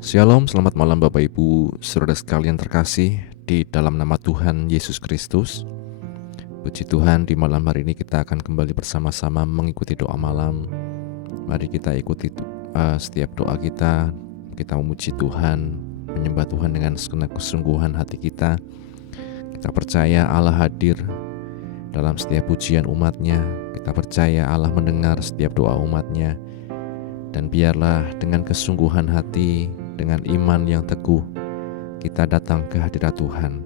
Shalom, selamat malam Bapak Ibu, saudara sekalian terkasih di dalam nama Tuhan Yesus Kristus. Puji Tuhan, di malam hari ini kita akan kembali bersama-sama mengikuti doa malam. Mari kita ikuti setiap doa kita memuji Tuhan, menyembah Tuhan dengan segenap kesungguhan hati kita. Kita percaya Allah hadir dalam setiap pujian umatnya, kita percaya Allah mendengar setiap doa umatnya. Dan biarlah dengan kesungguhan hati, dengan iman yang teguh, kita datang ke hadirat Tuhan.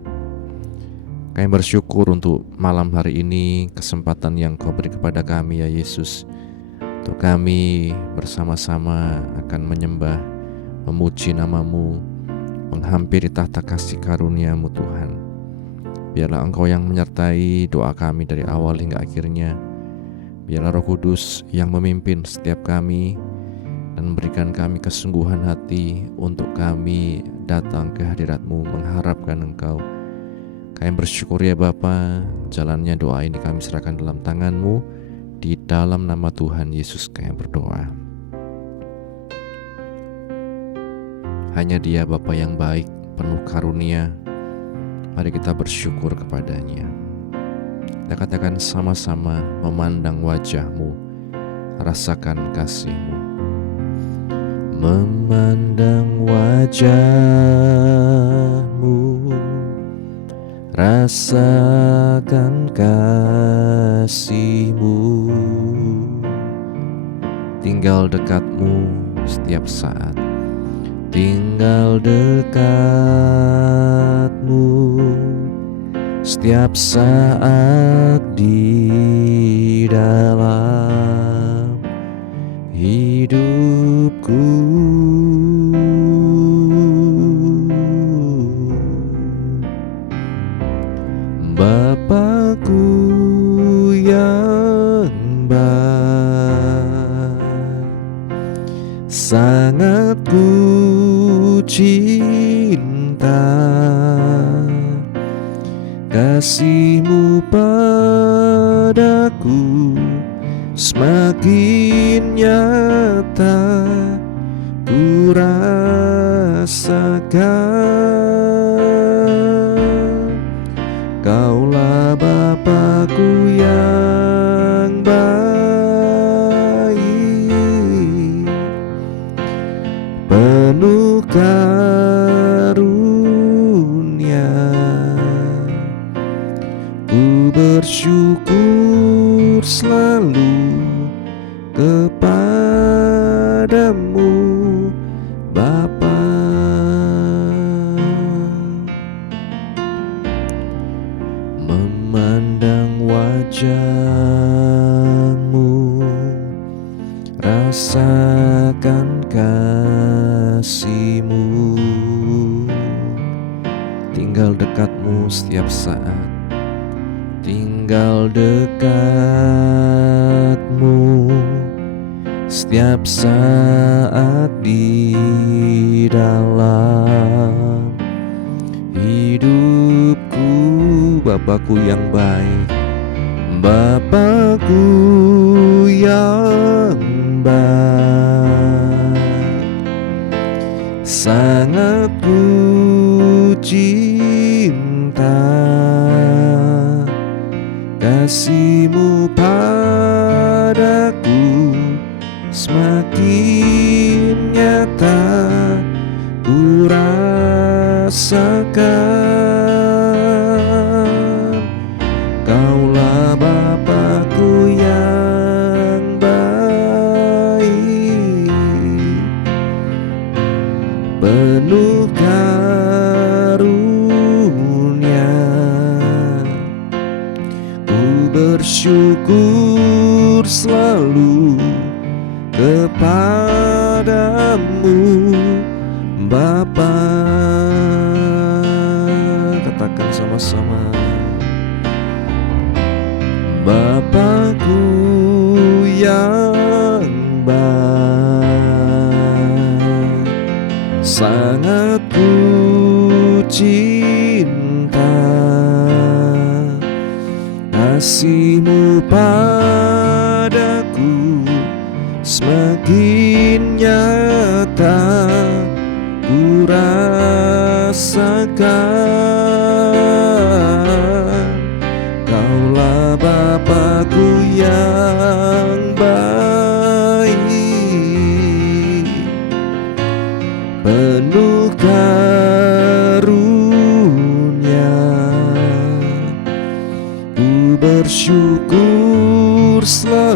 Kami bersyukur untuk malam hari ini, kesempatan yang Kau beri kepada kami ya Yesus, untuk kami bersama-sama akan menyembah, memuji nama-Mu, menghampiri tahta kasih karunia-Mu Tuhan. Biarlah Engkau yang menyertai doa kami dari awal hingga akhirnya. Biarlah Roh Kudus yang memimpin setiap kami dan memberikan kami kesungguhan hati untuk kami datang ke hadirat-Mu, mengharapkan Engkau. Kami bersyukur ya Bapa, jalannya doa ini kami serahkan dalam tangan-Mu, di dalam nama Tuhan Yesus kami berdoa. Hanya Dia Bapa yang baik, penuh karunia. Mari kita bersyukur kepadanya. Kita katakan sama-sama, memandang wajah-Mu, rasakan kasih-Mu. Memandang wajah-Mu, rasakan kasih-Mu. Tinggal dekat-Mu setiap saat, tinggal dekat-Mu setiap saat di dalam hidupku. Bapakku yang baik, sangat ku cinta. Kasih-Mu padaku semakin nyata ku rasakan. Kaulah Bapakku yang baik, penuh karunia. Ku bersyukur selalu kepadamu Bapa. Memandang wajah-Mu, rasakan kasih-Mu. Tinggal dekat-Mu setiap saat, tinggal dekat-Mu setiap saat di dalam hidupku. Bapakku yang baik, Bapakku yang baik, sangat ku cinta. Kasih-Mu padaku semakin nyata ku rasakan. Kaulah Bapakku yang baik, penuh karunia. Ku bersyukur selalu kepadamu Bapa. Katakan sama-sama, Bapakku yang baik, sangat ku cinta. Kasih-Mu padaku semakin nyata ku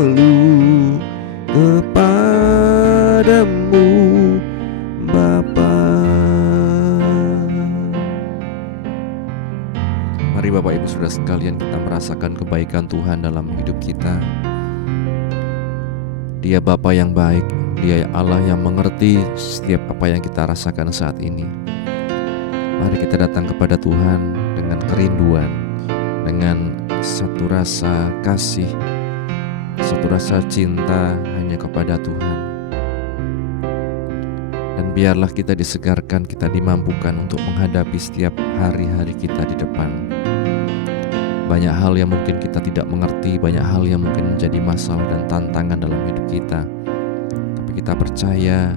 selalu kepadamu Bapa. Mari Bapak Ibu Saudara sekalian, kita merasakan kebaikan Tuhan dalam hidup kita. Dia Bapa yang baik, Dia Allah yang mengerti setiap apa yang kita rasakan saat ini. Mari kita datang kepada Tuhan dengan kerinduan, dengan satu rasa kasih, satu rasa cinta hanya kepada Tuhan. Dan biarlah kita disegarkan, kita dimampukan untuk menghadapi setiap hari-hari kita di depan. Banyak hal yang mungkin kita tidak mengerti, banyak hal yang mungkin menjadi masalah dan tantangan dalam hidup kita. Tapi kita percaya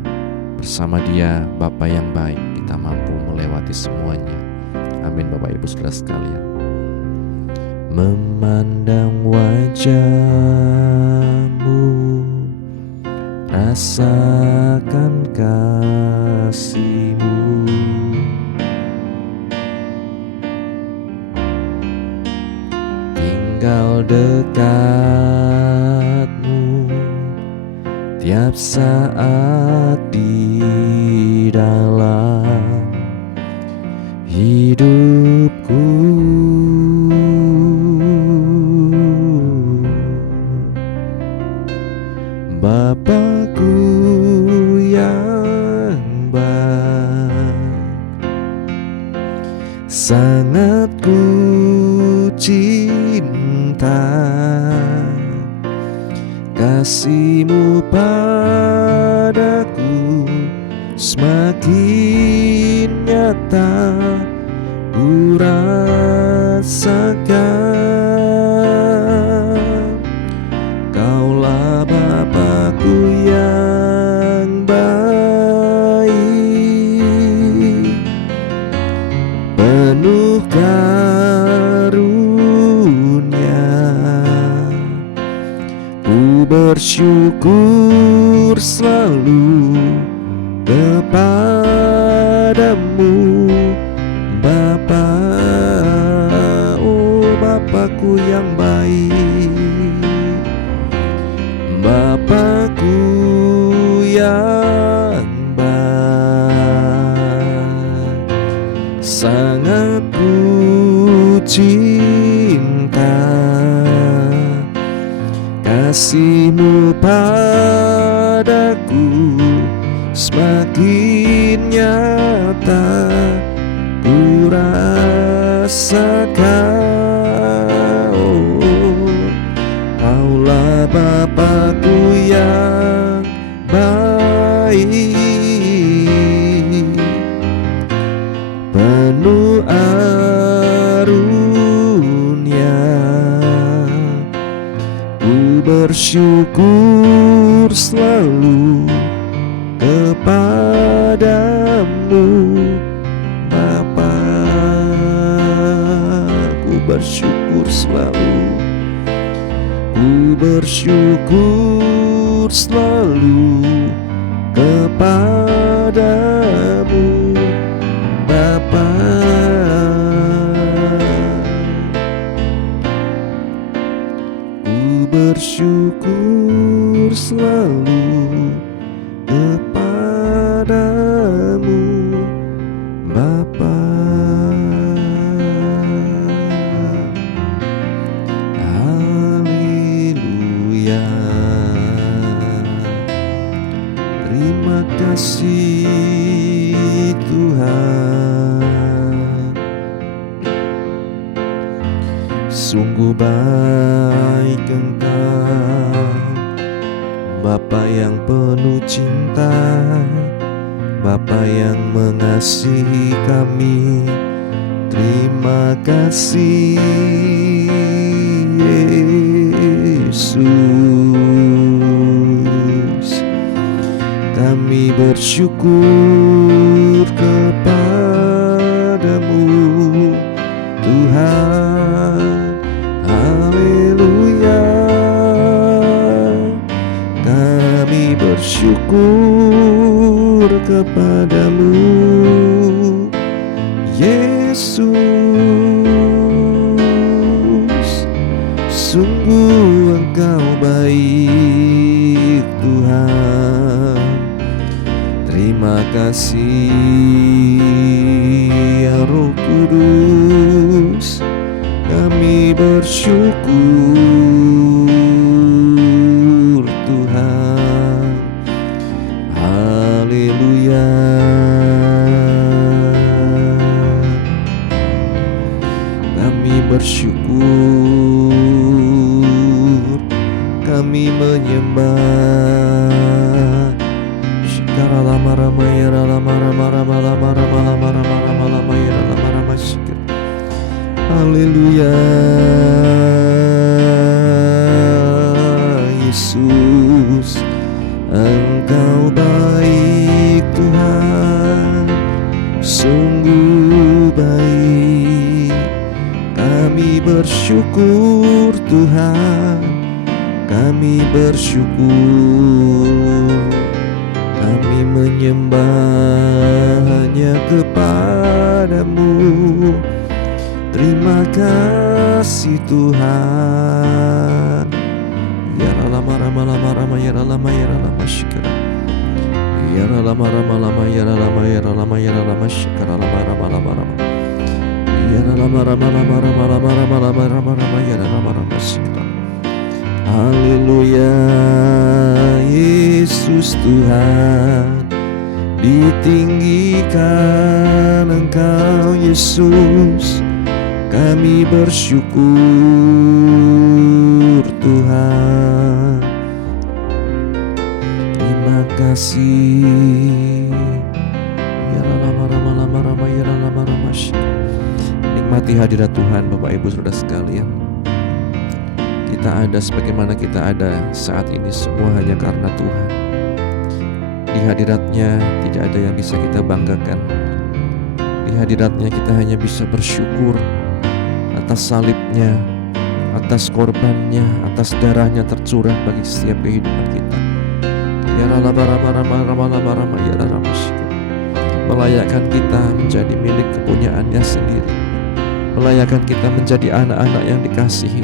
bersama Dia, Bapa yang baik, kita mampu melewati semuanya. Amin Bapak Ibu Saudara sekalian. Memandang wajah-Mu, rasakan kasih-Mu, tinggal dekat-Mu tiap saat di dalam hidupku. Bapakku yang baik, sangat ku cinta, kasih-Mu padaku semakin nyata ku rasakan. Kaulah Bapakku yang baik, penuh karunia. Ku bersyukur selalu kepadamu Bapa. Oh Bapakku yang baik, Bapakku yang baik, sangat ku cinta, kasih-Mu padaku semakin nyata ku rasakan. Oh, Kaulah Bapakku yang baik, penuh arunia. Ku bersyukur selalu kepadamu Bapa. Ku bersyukur selalu, ku bersyukur selalu kepadamu Bapa. Ku bersyukur selalu kepadamu Bapa. Haleluya. Terima kasih Tuhan, sungguh baik Engkau, Bapa yang penuh cinta, Bapa yang mengasihi kami. Terima kasih Yesus. Kami bersyukur kepadamu Tuhan. Haleluya. Kami bersyukur kepadamu Yesus. Sungguh Engkau baik, Tuhan. Terima kasih ya Roh Kudus, kami bersyukur Tuhan. Haleluya. Kami bersyukur, kami menyembah. Haleluya. Yesus, Engkau baik Tuhan, sungguh baik. Kami bersyukur Tuhan, kami bersyukur. Kami menyembah hanya kepadamu. Terima kasih Tuhan. Ya lama rama ya lama syikara. Ya lama ya lama syikara lama. Ya lama ya lama syikara. Haleluya. Yesus Tuhan, ditinggikan Engkau Yesus. Kami bersyukur Tuhan. Terima kasih. Nikmati hadirat Tuhan Bapak Ibu Saudara sekalian. Kita ada sebagaimana kita ada saat ini semua hanya karena Tuhan. Di hadiratnya tidak ada yang bisa kita banggakan. Di hadiratnya kita hanya bisa bersyukur atas salibnya, atas korbannya, atas darahnya tercurah bagi setiap kehidupan kita. Melayakkan kita menjadi milik kepunyaannya sendiri, melayakkan kita menjadi anak-anak yang dikasihi.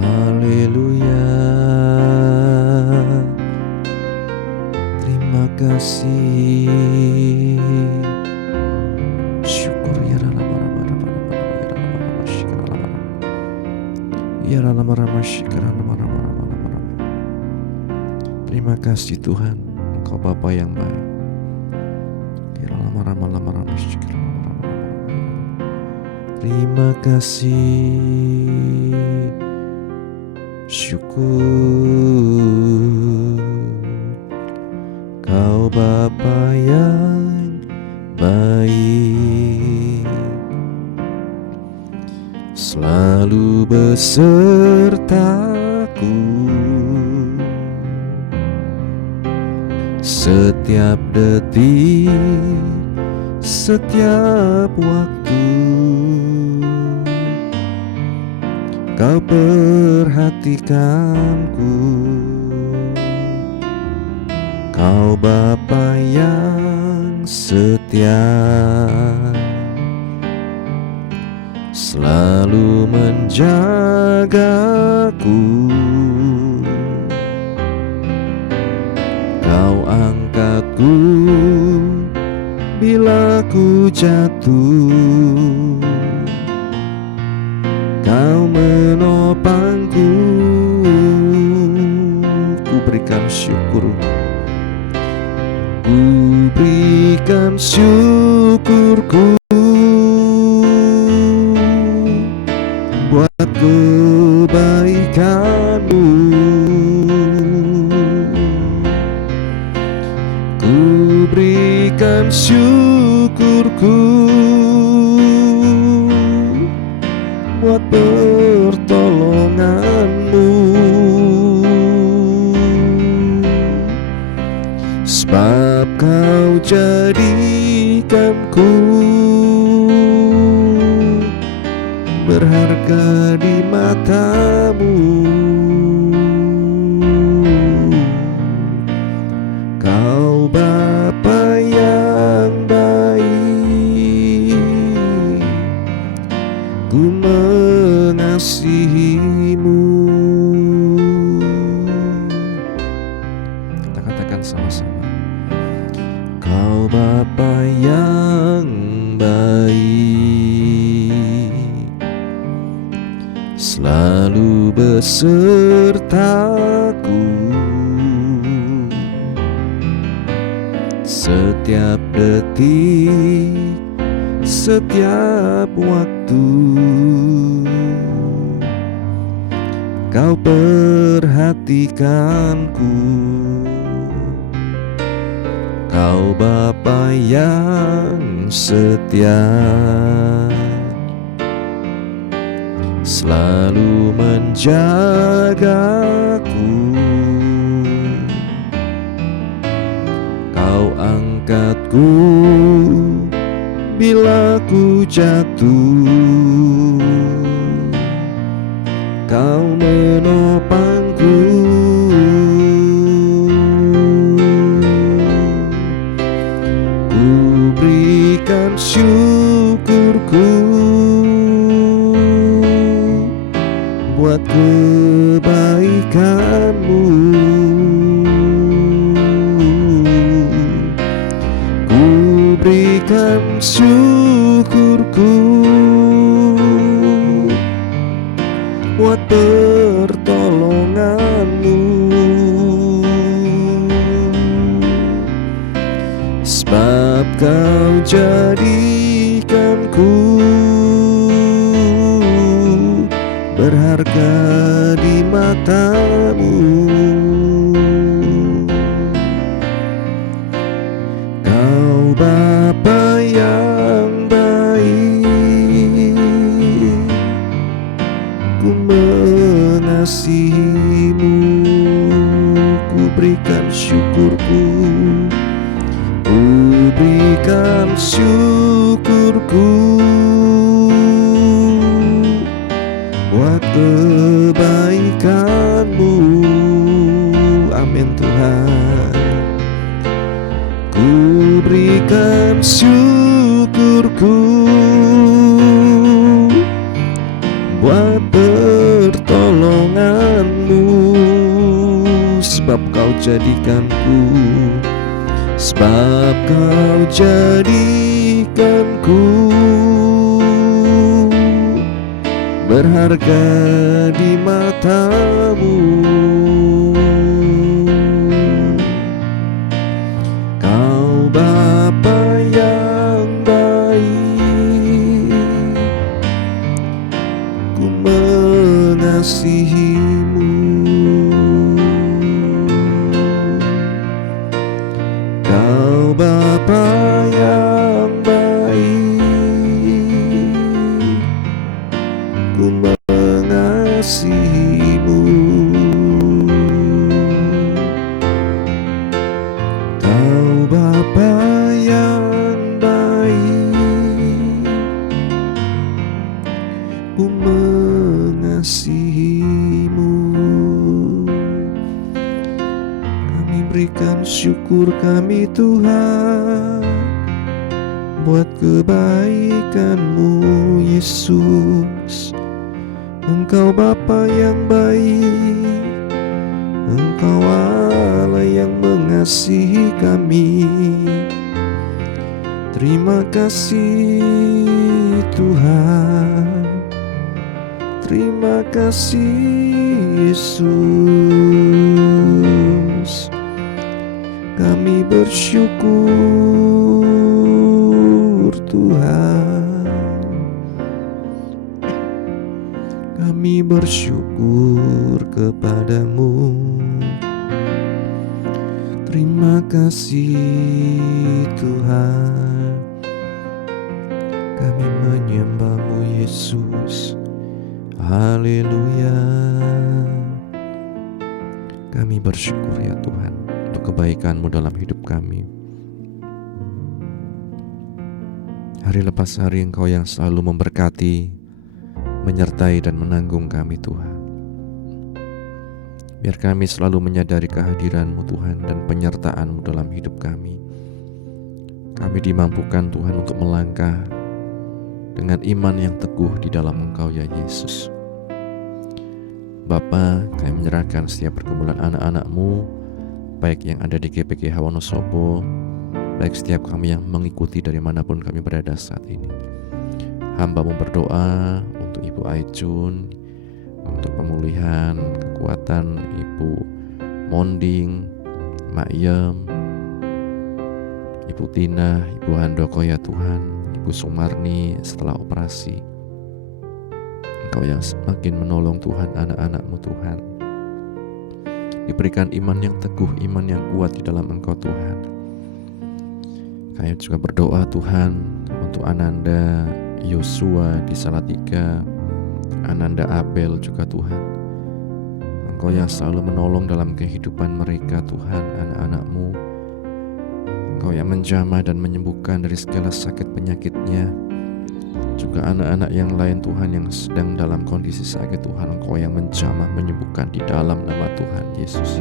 Haleluya. Terima kasih. Syukur ya terima kasih Tuhan, Engkau Bapa yang baik. Terima kasih. Syukur Kau Bapa yang baik, selalu besertaku setiap detik, setiap waktu. Kau perhatikanku, Kau Bapa yang setia, selalu menjagaku. Kau angkatku bila ku jatuh, Kau menopangku. Ku berikan syukur, ku berikan syukurku buat kebaikan-Mu. Ku berikan syukurku buat pertolongan-Mu. sebab Kau jadikanku berharga di mata-Mu. Kau Bapa yang baik, ku mengasihi-Mu. Kita katakan sama-sama. Kau Bapa yang baik, selalu besertaku setiap detik, setiap waktu. Kau perhatikanku. Kau Bapa yang setia, selalu menjagaku. Kau angkatku bila ku jatuh. Kau menopangku. Ku berikan syukurku buat kebaikan-Mu. Ku berikan syukurku buat pertolongan-Mu. Sebab Kau jadikanku berharga di mata-Mu. Kau Bapa yang baik, ku mengasihi-Mu. Ku berikan syukurku, ku berikan syukurku buat kebaikan-Mu. Amin Tuhan. Ku berikan syukurku buat pertolongan-Mu. Sebab Kau jadikanku, sebab Kau jadikanku berharga di mata-Mu. Kau Bapa yang baik, ku mengasihi-Mu. Kau Bapa yang baik, ku mengasihi-Mu. Kau Bapa yang baik, ku mengasihi-Mu. Kami berikan syukur kami Tuhan buat kebaikan-Mu Yesus. Engkau Bapa yang baik, Engkau Allah yang mengasihi kami. Terima kasih Tuhan, terima kasih Yesus. Kami bersyukur Tuhan, kami bersyukur kepada-Mu. Terima kasih Tuhan, kami menyembah-Mu Yesus. Haleluya. Kami bersyukur ya Tuhan. untuk kebaikan-Mu dalam hidup kami. Hari lepas hari Engkau yang selalu memberkati, menyertai dan menanggung kami Tuhan. Biar kami selalu menyadari kehadiran-Mu Tuhan dan penyertaan-Mu dalam hidup kami. Kami dimampukan Tuhan untuk melangkah dengan iman yang teguh di dalam Engkau ya Yesus. Bapa, kami menyerahkan setiap pergumulan anak-anak-Mu, baik yang ada di GPGH Wonosobo, baik setiap kami yang mengikuti dari manapun kami berada saat ini. Hamba-Mu berdoa untuk Ibu Aicun, untuk pemulihan, kekuatan Ibu Monding, Mak Yem, Ibu Tina, Ibu Handoko ya Tuhan, Ibu Sumarni setelah operasi. Engkau yang semakin menolong Tuhan anak-anak-Mu Tuhan. Diberikan iman yang teguh, iman yang kuat di dalam Engkau Tuhan. Kami juga berdoa Tuhan untuk Ananda, Yosua di Salatiga, Ananda Abel juga Tuhan. Engkau yang selalu menolong dalam kehidupan mereka Tuhan, anak-anak-Mu. Engkau yang menjamah dan menyembuhkan dari segala sakit penyakitnya. Juga anak-anak yang lain Tuhan yang sedang dalam kondisi sakit Tuhan, Engkau yang menjamah menyembuhkan di dalam nama Tuhan Yesus.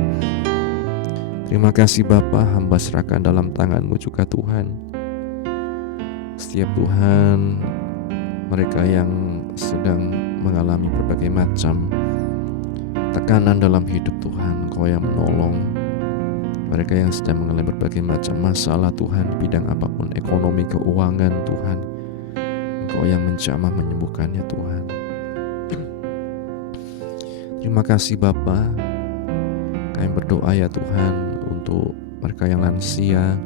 Terima kasih Bapa, hamba serahkan dalam tangan-Mu juga Tuhan. Setiap Tuhan, mereka yang sedang mengalami berbagai macam tekanan dalam hidup Tuhan, Engkau yang menolong. Mereka yang sedang mengalami berbagai macam masalah Tuhan, bidang apapun, ekonomi, keuangan Tuhan, Engkau yang menjamah menyembuhkannya Tuhan. Terima kasih Bapa. Kami berdoa ya Tuhan untuk mereka yang lansia,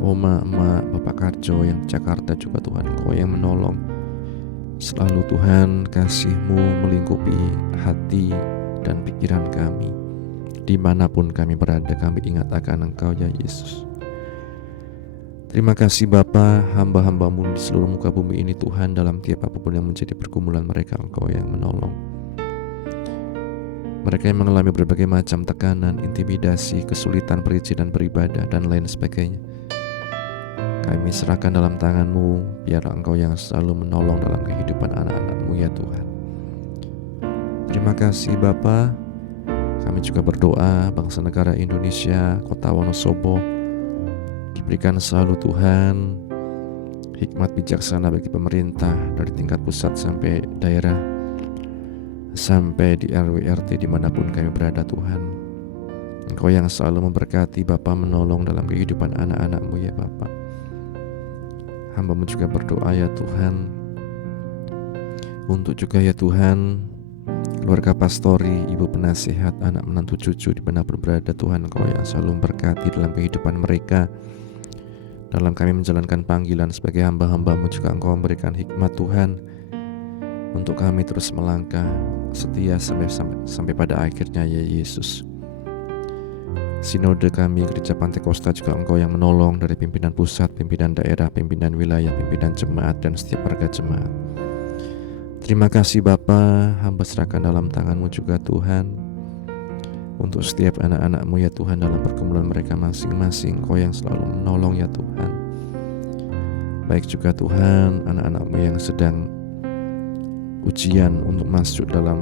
Oma, Emak, Bapak Karjo yang di Jakarta juga Tuhan, Engkau yang menolong. Selalu Tuhan kasih-Mu melingkupi hati dan pikiran kami. Dimanapun kami berada, kami ingat akan Engkau ya Yesus. Terima kasih Bapa, hamba-hamba-Mu di seluruh muka bumi ini Tuhan, dalam tiap apapun yang menjadi pergumulan mereka, Engkau yang menolong. Mereka yang mengalami berbagai macam tekanan, intimidasi, kesulitan perizinan beribadah dan lain sebagainya, kami serahkan dalam tangan-Mu. Biarlah Engkau yang selalu menolong dalam kehidupan anak-anak-Mu ya Tuhan. Terima kasih Bapa. Kami juga berdoa bangsa negara Indonesia, kota Wonosobo, diberikan selalu Tuhan hikmat bijaksana bagi pemerintah dari tingkat pusat sampai daerah, sampai di RW RT dimanapun kami berada Tuhan. Engkau yang selalu memberkati Bapa, menolong dalam kehidupan anak-anak-Mu ya Bapa. Hamba-Mu juga berdoa ya Tuhan untuk juga ya Tuhan keluarga pastori, ibu penasihat, anak menantu cucu dimanapun berada Tuhan, Engkau yang selalu memberkati dalam kehidupan mereka. Dalam kami menjalankan panggilan sebagai hamba-hamba-Mu juga Engkau memberikan hikmat Tuhan untuk kami terus melangkah setia sampai pada akhirnya ya Yesus. Sinode kami Gereja Pantai Kosta juga Engkau yang menolong, dari pimpinan pusat, pimpinan daerah, pimpinan wilayah, pimpinan jemaat dan setiap warga jemaat. Terima kasih Bapa, hamba serahkan dalam tangan-Mu juga Tuhan untuk setiap anak-anak-Mu ya Tuhan, dalam pergumulan mereka masing-masing, Engkau yang selalu menolong ya Tuhan. Baik juga Tuhan anak-anak-Mu yang sedang ujian untuk masuk dalam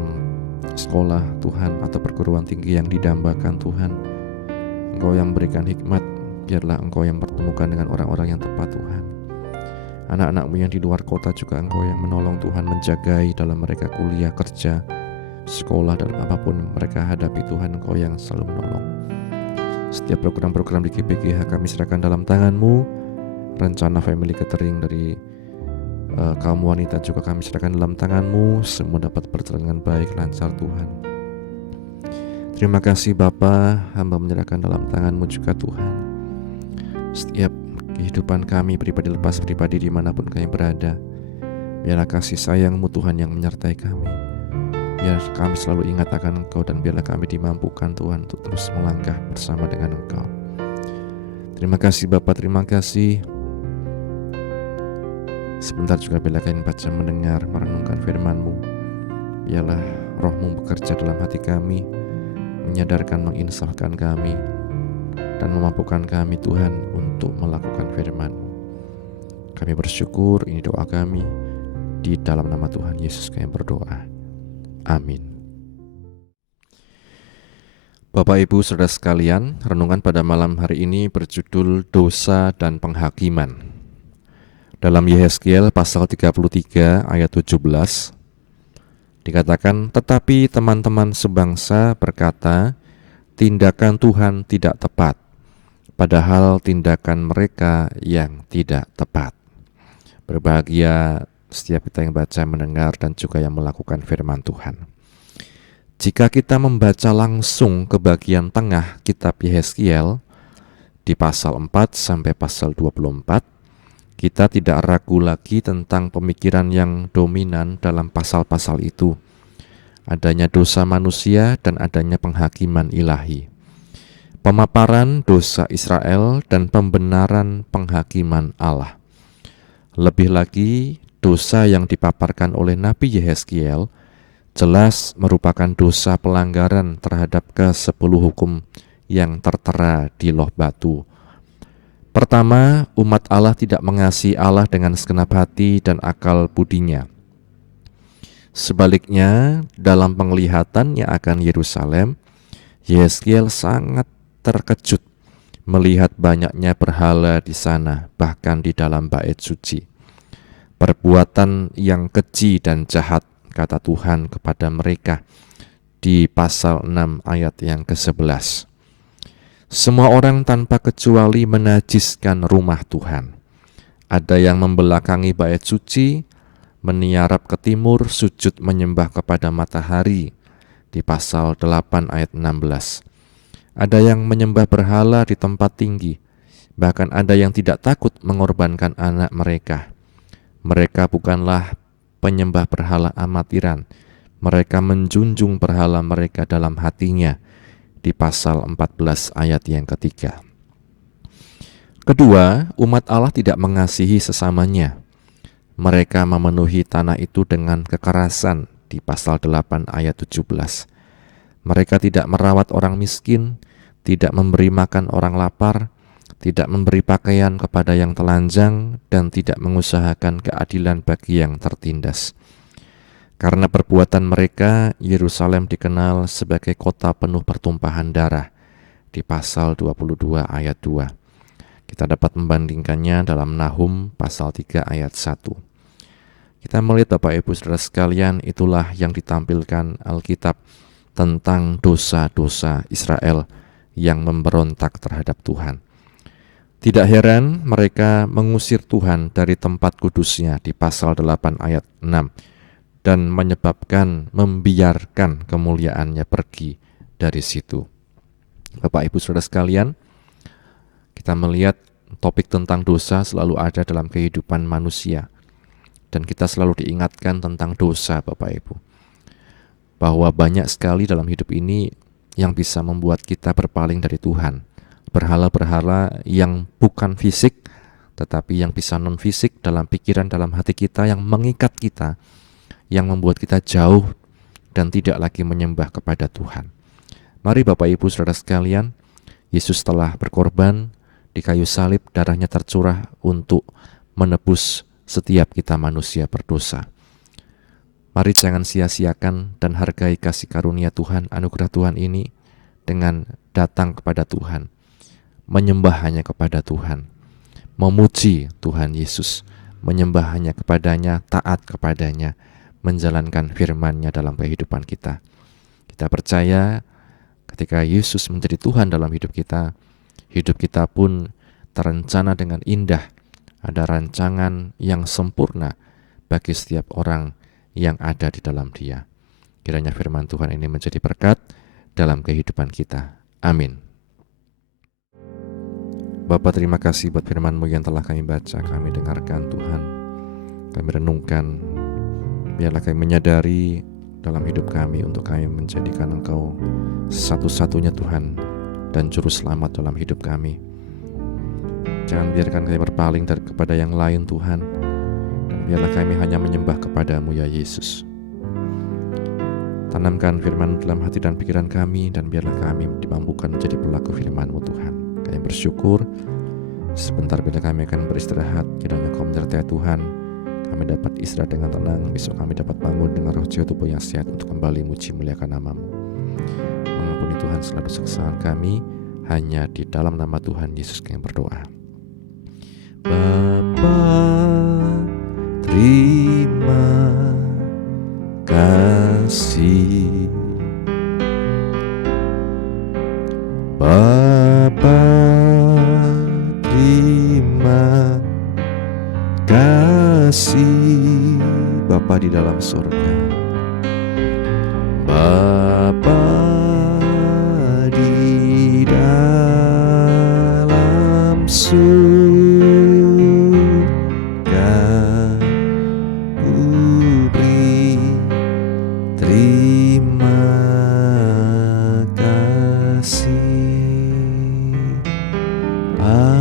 sekolah Tuhan atau perguruan tinggi yang didambakan Tuhan, Engkau yang memberikan hikmat. Biarlah Engkau yang pertemukan dengan orang-orang yang tepat Tuhan. Anak-anak-Mu yang di luar kota juga Engkau yang menolong Tuhan, menjagai dalam mereka kuliah, kerja, sekolah, dan apapun mereka hadapi Tuhan, Engkau yang selalu menolong. Setiap program-program di GPGH kami serahkan dalam tangan-Mu. Rencana family catering dari kaum wanita juga kami serahkan dalam tangan-Mu. Semua dapat berjalan dengan baik, lancar Tuhan. Terima kasih Bapa, hamba menyerahkan dalam tangan-Mu juga Tuhan setiap kehidupan kami pribadi lepas pribadi dimanapun kami berada. Biarlah kasih sayang-Mu Tuhan yang menyertai kami. Biar kami selalu ingat akan Engkau, dan biarlah kami dimampukan Tuhan untuk terus melangkah bersama dengan Engkau. Terima kasih Bapa, terima kasih. Sebentar juga biarlah kami baca, mendengar, merenungkan firman-Mu. Biarlah Roh-Mu bekerja dalam hati kami, menyadarkan, menginsafkan kami dan memampukan kami Tuhan untuk melakukan firman-Mu. Kami bersyukur, ini doa kami, di dalam nama Tuhan Yesus kami berdoa. Amin. Bapak Ibu Saudara sekalian, renungan pada malam hari ini berjudul Dosa dan Penghakiman. Dalam Yehezkiel pasal 33 ayat 17 dikatakan, tetapi teman-teman sebangsa berkata, tindakan Tuhan tidak tepat, padahal tindakan mereka yang tidak tepat. Berbahagia setiap kita yang baca, mendengar, dan juga yang melakukan firman Tuhan. Jika kita membaca langsung ke bagian tengah kitab Yehezkiel di pasal 4 sampai pasal 24, kita tidak ragu lagi tentang pemikiran yang dominan dalam pasal-pasal itu. Adanya dosa manusia dan adanya penghakiman ilahi. Pemaparan dosa Israel dan pembenaran penghakiman Allah. Lebih lagi, dosa yang dipaparkan oleh Nabi Yehezkiel jelas merupakan dosa pelanggaran terhadap ke-10 hukum yang tertera di loh batu. Pertama, umat Allah tidak mengasihi Allah dengan segenap hati dan akal budinya. Sebaliknya, dalam penglihatannya akan Yerusalem, Yehezkiel sangat terkejut melihat banyaknya berhala di sana, bahkan di dalam bait suci. Perbuatan yang keji dan jahat, kata Tuhan kepada mereka di pasal 6 ayat yang ke-11. Semua orang tanpa kecuali menajiskan rumah Tuhan. Ada yang membelakangi bait suci, meniarap ke timur, sujud menyembah kepada matahari di pasal 8 ayat 16. Ada yang menyembah berhala di tempat tinggi, bahkan ada yang tidak takut mengorbankan anak mereka. Mereka bukanlah penyembah berhala amatiran, mereka menjunjung berhala mereka dalam hatinya, di pasal 14 ayat yang ketiga. Kedua, umat Allah tidak mengasihi sesamanya. Mereka memenuhi tanah itu dengan kekerasan, di pasal 8 ayat 17. Mereka tidak merawat orang miskin, tidak memberi makan orang lapar, tidak memberi pakaian kepada yang telanjang, dan tidak mengusahakan keadilan bagi yang tertindas. Karena perbuatan mereka, Yerusalem dikenal sebagai kota penuh pertumpahan darah, di pasal 22 ayat 2. Kita dapat membandingkannya dalam Nahum pasal 3 ayat 1. Kita melihat Bapak Ibu Saudara sekalian, itulah yang ditampilkan Alkitab tentang dosa-dosa Israel yang memberontak terhadap Tuhan. Tidak heran mereka mengusir Tuhan dari tempat kudusnya di pasal 8 ayat 6 dan membiarkan kemuliaannya pergi dari situ. Bapak Ibu Saudara sekalian, kita melihat topik tentang dosa selalu ada dalam kehidupan manusia, dan kita selalu diingatkan tentang dosa Bapak Ibu, bahwa banyak sekali dalam hidup ini yang bisa membuat kita berpaling dari Tuhan. Berhala-berhala yang bukan fisik, tetapi yang bisa non-fisik dalam pikiran, dalam hati kita, yang mengikat kita, yang membuat kita jauh dan tidak lagi menyembah kepada Tuhan. Mari Bapak Ibu Saudara sekalian, Yesus telah berkorban di kayu salib, darahnya tercurah untuk menebus setiap kita manusia berdosa. Mari jangan sia-siakan dan hargai kasih karunia Tuhan, anugerah Tuhan ini dengan datang kepada Tuhan, menyembah hanya kepada Tuhan, memuji Tuhan Yesus, menyembah hanya kepadanya, taat kepadanya, menjalankan firman-Nya dalam kehidupan kita. Kita percaya ketika Yesus menjadi Tuhan dalam hidup kita pun terencana dengan indah. Ada rancangan yang sempurna bagi setiap orang yang ada di dalam Dia. Kiranya firman Tuhan ini menjadi berkat dalam kehidupan kita. Amin. Bapa, terima kasih buat firman-Mu yang telah kami baca, kami dengarkan Tuhan, kami renungkan. Biarlah kami menyadari dalam hidup kami untuk kami menjadikan Engkau satu-satunya Tuhan dan Juru Selamat dalam hidup kami. Jangan biarkan kami berpaling kepada yang lain Tuhan, dan biarlah kami hanya menyembah kepada-Mu ya Yesus. Tanamkan firman dalam hati dan pikiran kami, dan biarlah kami dimampukan menjadi pelaku firman-Mu Tuhan. bersyukur. Sebentar bila kami akan beristirahat, kiranya Kau menyertai Tuhan. Kami dapat istirahat dengan tenang. Besok kami dapat bangun dengan roh jiwa tubuh yang sehat untuk kembali muji muliakan nama-Mu. Mengampuni Tuhan segala dosa kesalahan kami. Hanya di dalam nama Tuhan Yesus kami berdoa. Bapa, terima kasih. Bapa, terima kasih. Bapa di dalam surga, Bapa di dalam surga, ku beri terima kasih. Amin.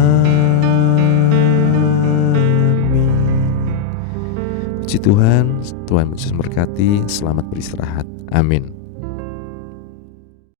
Puji Tuhan, Tuhan Yesus memberkati. Selamat beristirahat. Amin.